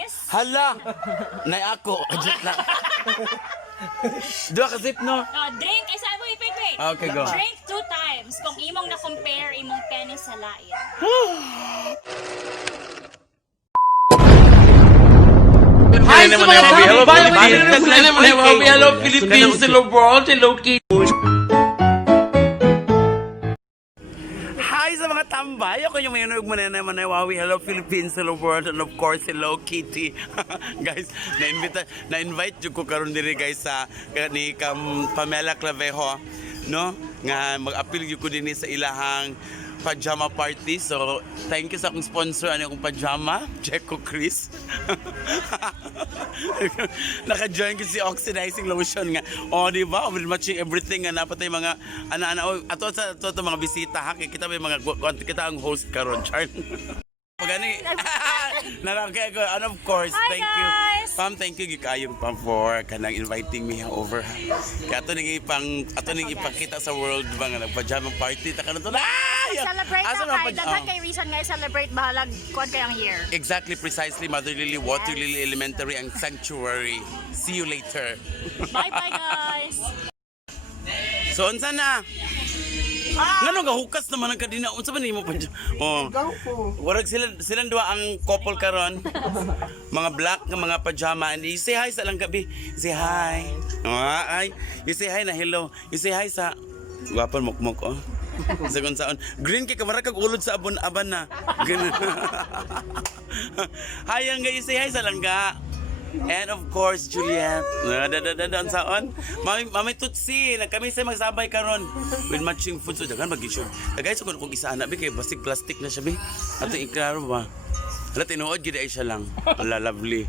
Dennis? Hala! Nay ako. Joke lang. Dua ka zip, no? Drink, ay saan mo, wait. Okay, go. Drink 2 times kung imong na-compare imong penis sa lain. Hi sa mga tambayo! Hello Philippines! Hello world! Hello kids! Hi sa mga tambay! Ako yung mayroon mo na naman na Wawi. Hello Philippines, hello world, and of course, hello Kitty. Guys, na-invite ko karon diri guys sa ni Pamela Clavejo, no? Nga mag-appeal ko din sa ilahang Pajama Party. So, thank you sa akong sponsor. Ano akong pajama? Checo Chris. Naka-join ko si oxidizing lotion nga. O, di ba? We're matching everything nga. Napatay mga ana-ana. Ato sa mga bisita ha. Kita may mga kita ang host karon, Char. Pagani. Narangkay ko. And of course, Hi, thank you. guys! Pam, thank you gikayong Pam for kanang inviting me over. Kaya ato ning ipakita sa world ba nga nagpajama party ta kanon to. Celebrate na kay daghan kay reason nga i-celebrate bahalag kuan kayang year. Exactly, precisely. Mother Lily, Water Lily Elementary, and Sanctuary. See you later. Bye-bye, guys! So, unsa na? Ngano ga hukas naman ang kadina? Unsa ba nimo pa? Oh. Warag sila duha ang couple karon. Mga black nga mga pajama. And you say hi sa lang gabi. Say hi. Ay, you say hi na hello. You say hi sa guwapon mukmuk oh. Sagon saon. Green kay kamara kag ulod sa abon-aban na. Hi ang you say hi sa langga. And of course, Juliet. Dadadadadaan saon. Mami Tutsi, kami sa magsabay karon with matching food so dagan mag-issue. Kagay sa kung isa ana bi kay basig plastic na siya bi. Ato iklaro ba. Hala tinuod gid ay siya lang. Hala lovely.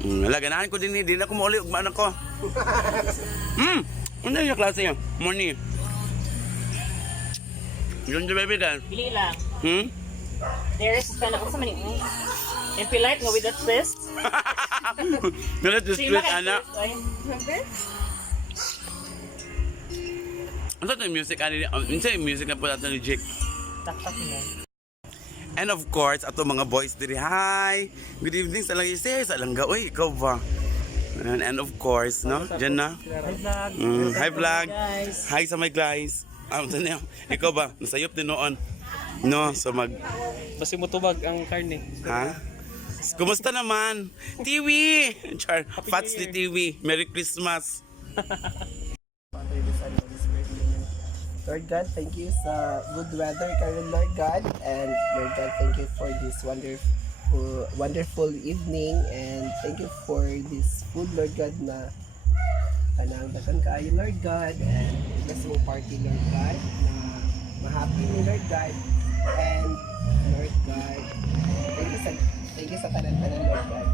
Hala ganahan ko din di na ko mauli ug anak ko. Ano yung klase niya? Morning. Yun di baby dan. Pili lang. There's kind of somebody. And polite nga with that twist. Galit the split anak. Ano to yung music ani? Unsa yung music na po natin ni Jake? Tak-tak mo. And of course, ato mga boys diri. Hi. Good evening sa lang isa sa langga. Oy, ikaw ba? And of course, no? Diyan na. Hi vlog. Hi vlog. Guys. Hi sa my guys. Niyo. Ikaw ba? Nasayop din noon. No, so Basi mo tubag ang karne. ha? Kumusta naman? Tiwi! Char, Fats ni Tiwi. Merry Christmas. Lord God, thank you sa good weather karon Lord God, and Lord God, thank you for this wonderful evening, and thank you for this food Lord God na panangdakan kaayo Lord God, and bless mo party Lord God na ma-happy ni Lord God, and Lord God, thank you sa tanan-tanan Lord God.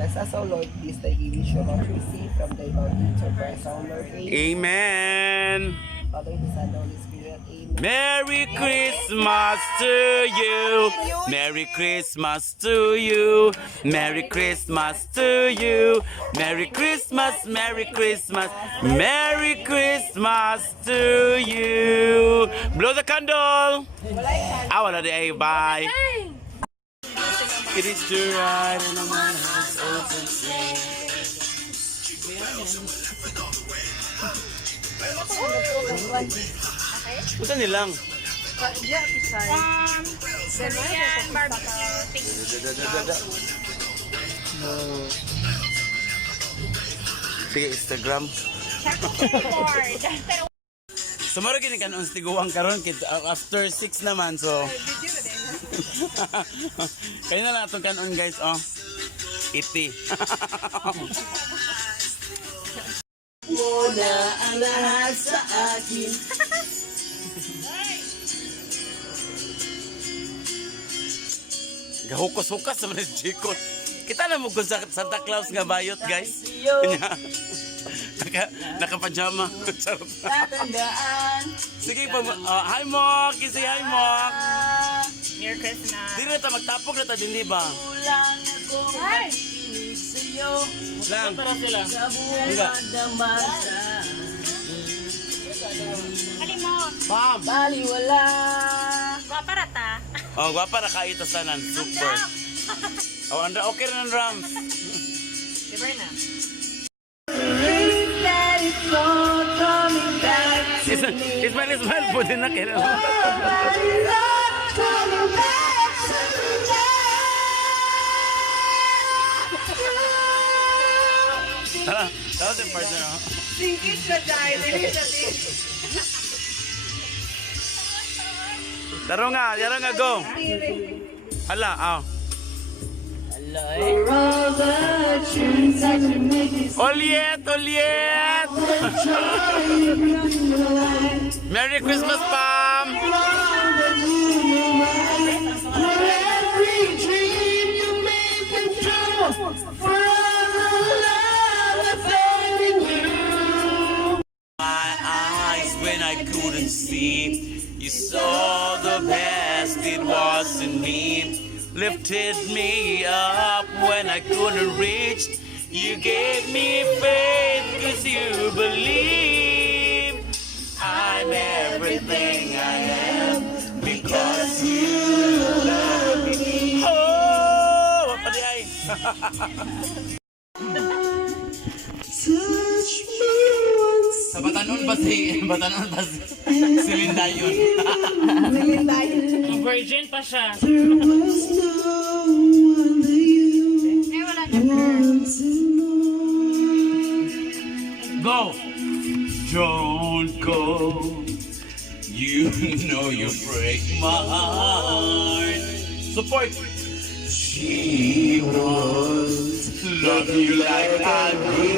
Bless us, O Lord, this thy giving show of receive from thy bounty to bless our Lord. Amen. Father, the Son, the Holy Spirit. Amen. Merry Christmas to you. Merry Christmas to you. Merry Christmas to you. Merry Christmas, Merry Christmas. Merry Christmas to you. Blow the candle. I wanna day. Bye. It is to ride in a man who's open sleigh. Buta nilang. Korean barbecue. Sige, Instagram. Board. Pero Sumaro gini kan uns tiguang karon kit after 6 naman so. Kaya na lang atong kanon guys oh. Iti. Muna ang lahat sa akin. Gahukos-hukos naman ni Chico. Kita na mo kung sa Santa Claus nga bayot guys. Naka-pajama. Sarap. Tatandaan. Sige pa. Hi Mok! Kisi hi Mok! Merry Christmas. Di na ta magtapok na ta din di ba? Kulang ako makinig sa'yo. Lang. Para sila. Sa buong magdamasa. Kalimot. Ma'am. Baliwala. Gwaparata. Oh, gwapa na kayo tasanan. Super. Oh, anda okay rin ang drums. Diba na? Ismail po din na kailan. Tara din partner ako. Singkit siya dahil. Dili siya din. Daro nga, go. Hala, aw. Oliet! Merry Christmas, Pam! My eyes when I couldn't see, you saw the best it was in me. Lifted me up when I couldn't reach. You gave me faith cause you believe I'm everything I am because you love me. Oh! What pati ay? Sa Batanon ba si Linda yun? Virgin pa siya. Ay, wala na. Go! Don't go. You know you break my heart. Support. She won't love you like I will.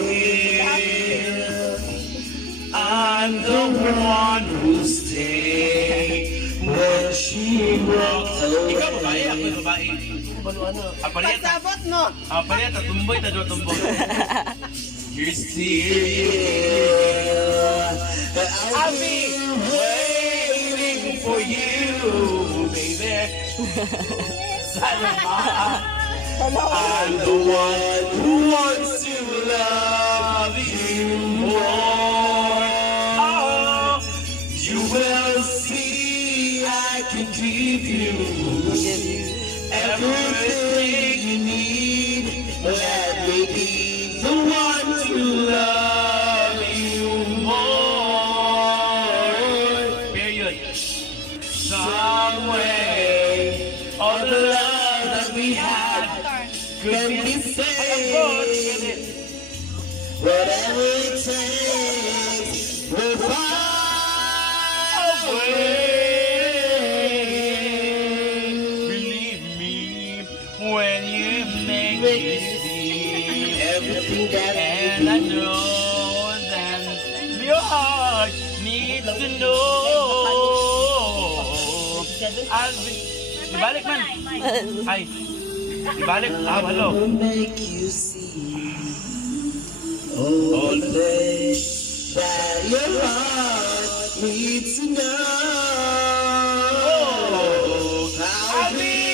I'm the one who stay when she walks away. Ikaw babae, ako yung babae. Pasabot no. Parieta, tumboy, tadyo tumboy. You're still I'll be waiting for you, baby. I'm the one who wants to love you more. Oh, you will see I can give you everything you need. Let me be the one to love you more. Period. Some way, all the love that we had could be saved. Whatever it takes, we'll find a way. Believe me when you make me see everything that and I know that your heart needs to know. I'll be. Ibalik man. Ay. Ibalik. Hello. Make you see all the things that your heart needs to know. I'll be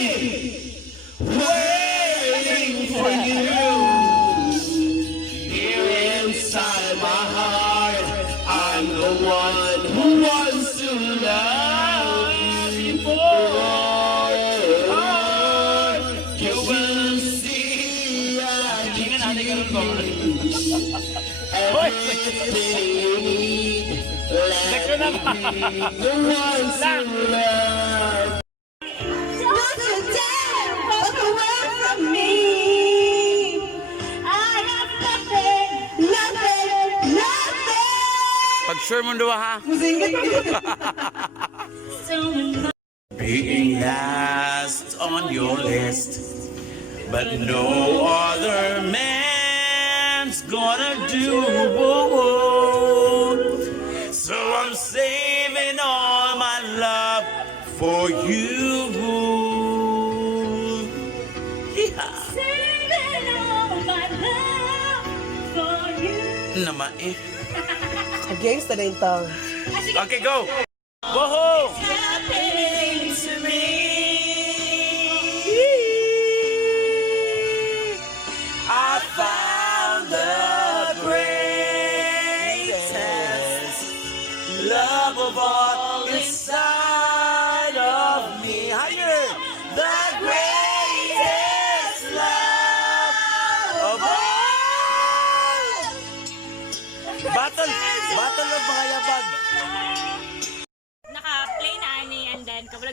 waiting for you here inside my heart. I'm the one who wants to love you more. You will see I can give you everything you need. Let me be the one to love. Don't you dare walk away from me. I have nothing. Pag sure mo duwa ha. Being last on your list, but no other man's gonna do. So I'm saving all my love for you. Saving all my love for you. Naman eh. Against the name tongue. Okay, go. Woohoo! Happening to me. I found the greatest love of all inside of me. Higher! The greatest love.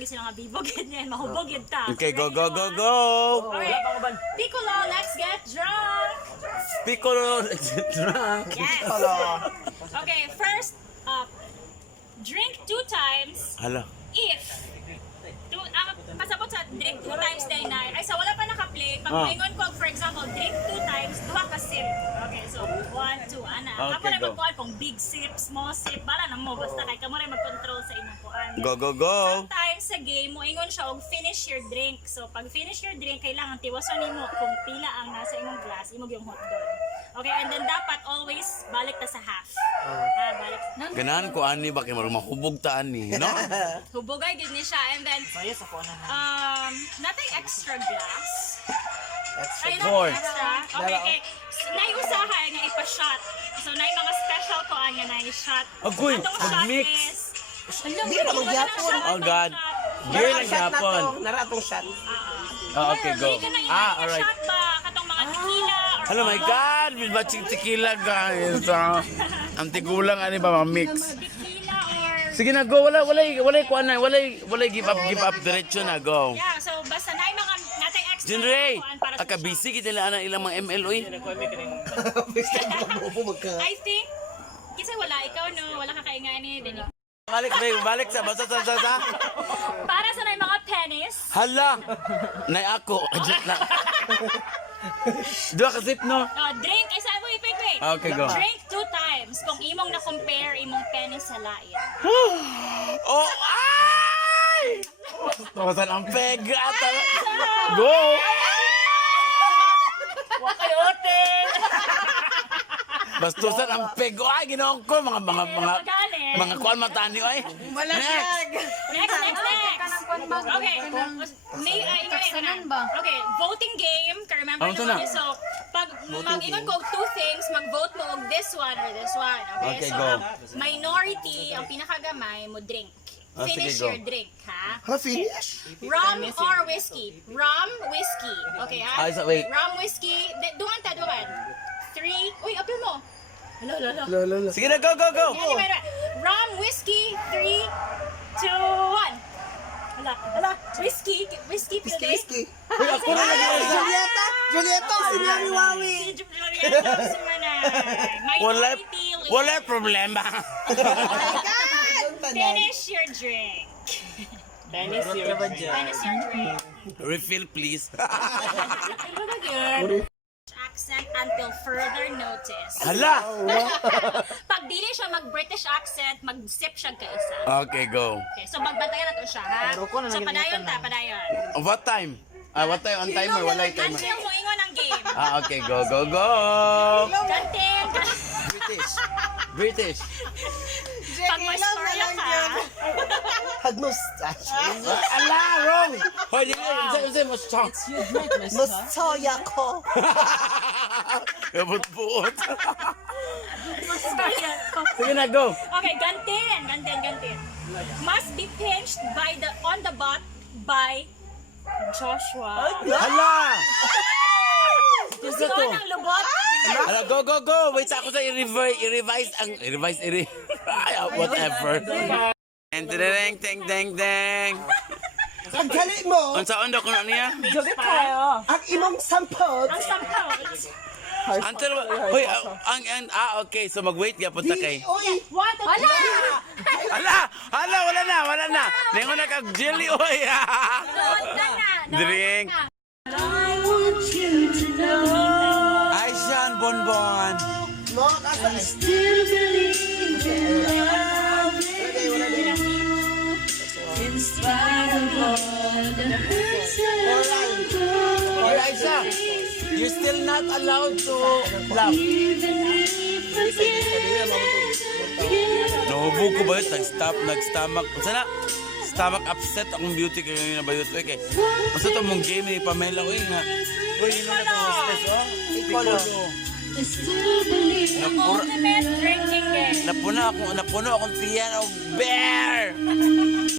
lagi sila nga bibog ganyan, mahubog yun ta. Okay, go, go, go, go! Okay, Piccolo, let's get drunk! Piccolo, drunk. Yes! Okay, first up, drink 2 times Hala. if pasabot sa drink 2 times day na ay sa wala pa naka-play pag maingon ko for example drink 2 times 2 ka sip. Okay, so 1, 2 ana. Okay, Ako na go. magkuhan kung big sip, small sip, para na mo basta kay kamo rin mag-control sa inyong kuan. Go, go, go! Sometimes sa game mo ingon siya og finish your drink. So pag finish your drink kailangan tiwason nimo kung pila ang nasa imong glass, imong yung hotdog. Okay, and then dapat always balik ta sa half. Balik. Ganahan ko ani ba kay marang mahubog ta ani, no? Hubogay gid ni siya and then Yes, ako na. natay extra glass. Ay, Four. natay extra. Okay, okay. Nay usahay nga ipa-shot. So nay mga special ko nga nay shot. Agoy, Atong shot mag-mix. is Di na magyapon. Oh God. Beer na yapon. Naratong shot. Oh, okay, go. Alright. Shot ba katong mga tequila or Hello, my God! May batching tequila, guys. Ang tigulang, ano ba, mix. tequila or Sige na, go. Wala kuha na. Wala give up. Diretso na, go. yeah, so basta nay mga natay extra. Jinray, kuan para sa busy kita na ilang mga ML, uy. I think kasi wala ikaw no, wala ka kaingani din. Balik sa basta sa. Para sa nay mga pennies. Hala! Nay ako. Adjust na. Dua ka sip, no? Drink, ay sabi mo, wait. Okay, go. Drink 2 times kung imong na-compare imong pennies sa lain. Oh, ay! Tawasan ang pega. Go! Wakayote! Bastusan ang pego. Ay, ginoon ko. Mga kuan matani, ay. Next. Okay. Okay, voting game. Remember Ano to naman na? yun. So, pag mag-ingon ko 2 things, mag-vote mo og this one or this one. Okay, Okay, so go. minority, ang pinakagamay, mo drink. Finish sige, go. your drink, ha? Finish? Rum or whiskey? Rum, whiskey. Okay, ha? Ay, wait. Rum, whiskey. Duhan. 3. Uy, apil mo. Hello. Lolo. Sige na, go. Anyway, rum, whiskey, 3, 2, 1. Hala. Whiskey, pili. Whiskey. Uy, ako na nag-iisa. Julieta, sila ni Wawi. Si Julieta, si Manay. Wala problema. Finish your drink. Dennis, you're Finish your drink. Refill, please. Accent until further notice. Hala! Pag dili siya mag-British accent, mag-sip siya kaisa. Okay, go. Okay, so magbantayan na to siya, ha? So padayon. What time? What time? On timer? Wala yung timer. Until mo ingon ang game. Okay, go. Gantin. British. Pag may storya ka. Mustache. Ala, wrong! Hoy, di ka, mustache. Mustoya ko. Kabut-buot. Sige na, go. Okay, gantin. Must be pinched on the butt by Joshua. Hala! Yes na to. Sino ang lubot? Hala, go. Wait, ako sa i-revise. Ay, whatever. Deng. Ang gali mo, Unsa onda ko na niya? Joget tayo. ang imong sampot. Ang sampaw. Until, hoy, okay, so mag-wait ka punta kay. Uy, What? Hala, wala na. Ningon na kag jelly, oy. Drink. Ay, siyan, bonbon. mo kasa. Hoy, Aisha, you're still not allowed to laugh. Nahubog ko ba yun? Nag-stomach. Sana, stomach upset akong beauty kayo na ba yun? Okay. Basta ito mong game ni Pamela. Uy, nga. Uy, yun na ito. Stress, oh. Piccolo. Ultimate drinking game. Napuno akong tiyan. Oh, bear!